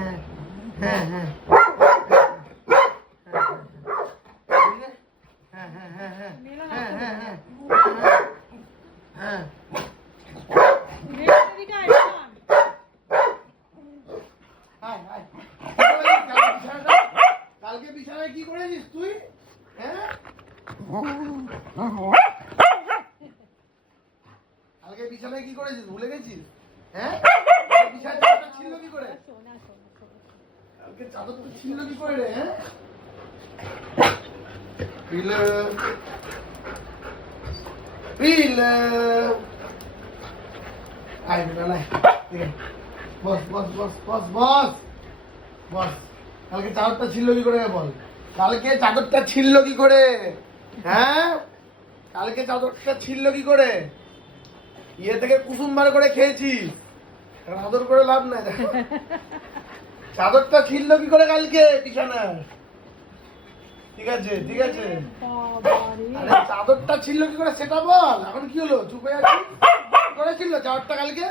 হ্যাঁ হ্যাঁ কালকে বিছানায় কি করেছিস তুই? হ্যাঁ কালকে বিছানায় কি করেছিস ভুলে গেছিস? হ্যাঁ বিছানায় চাদরটা ছিল কি করে? কালকে চাদরটা ছিল কি করে রে? হ্যাঁ পিলে পিলে আয় বেটা বস বস বস বস বস বস কালকে চাদরটা ছিল কি করে বল? কালকে চাদরটা ছিল কি করে? হ্যাঁ কালকে চাদরটা ছিল কি করে? ইয়ে থেকে কুসুম বার করে খেয়েছিস, আদর করে লাভ নাই। চাদরটা ছিল কি করে কালকে বিছানায়? ঠিক আছে ঠিক আছে, আরে চাদরটা ছিল কি করে সেটা বল। এখন কি হলো চুপ হয়ে আছিস? কি করে ছিল চাদরটা কালকে?